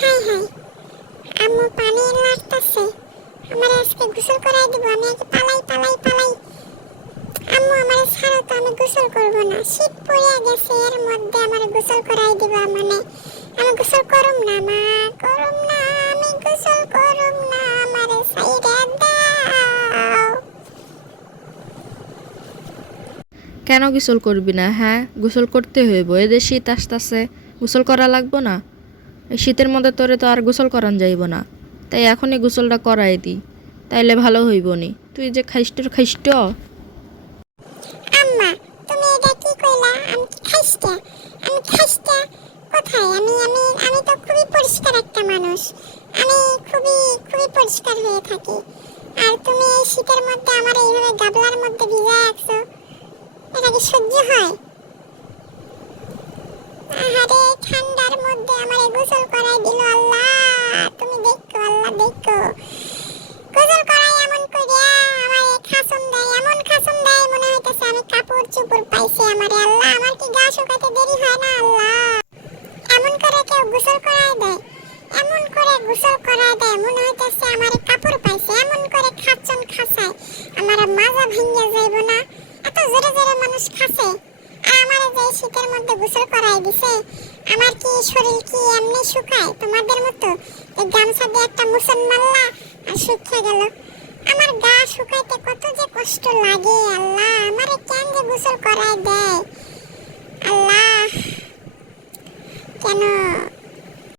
High high, আম্মু পানি লাগতাছে। আমার আজকে গোসল করাই দিব। আমি আগে পালাই পালাই পালাই। আম্মু আমার ছাড়ো তো, আমি গোসল করব না। শীত পড়ে গেছে, এর মধ্যে আমার গোসল করাই দিব। মানে আমি গোসল করুম না, মা করুম না, আমি গোসল করুম না, আমার সাইডে দাও। কেন গোসল করবি না? হ্যাঁ, গোসল করতে হইব। এদের শীত আসতেছে, গোসল করা লাগবো না? এই শীতের মধ্যে তোরে তো আর গোসল করান যাইব না, তাই এখনই গোসলটা করাই দিই, তাইলে ভালো হইব নি। তুই যে খাইস্টর খাইস্ট। আম্মা, তুমি এটা কি কইলা? আমি কি খাইস্তা? আমি খাইস্তা কোথায়? আমি তো খুবই পরিষ্কার একটা মানুষ। আমি খুবই খুবই পরিষ্কার হয়ে থাকি। আর তুমি এই শীতের মধ্যে আমার এইভাবে গাবলার মধ্যে ভিজায় রাখছো, এটা কি সহ্য হয়? আহারে, ঠান্ডার মধ্যে আমার গোসল করাই দিল আল্লাহ। তুমি দেখো আল্লাহ, দেখো গোসল করাই এমন করিয়া আমার খাসন দেয়, এমন খাসন দেয় মনে হইতেছে আমি কাপড় চোপড় পাইছি। আমারে আল্লাহ, আমার কি গা শুকাতে দেরি হয় না আল্লাহ? এমন করে কেউ গোসল করাই দেয়, এমন করে গোসল করাই দেয় মনে হইতেছে আমার কাপড় পাইছে। এমন করে খাচ্ছন খাসায় আমার মাজা ভেঙে যাইব না? এত জোরে জোরে মানুষ খাসে, আর আমার যে শীতের মধ্যে গোসল করাই দিছে। আমার কি শরীর কি এমনি শুকায় তোমাদের মতো? এই গামছা দিয়ে একটা মুসন মারলা আর শুকিয়ে গেল। আমার গা শুকাইতে কত যে কষ্ট লাগে আল্লাহ, আমারে কেন যে গোসল করাই দেয় আল্লাহ? কেন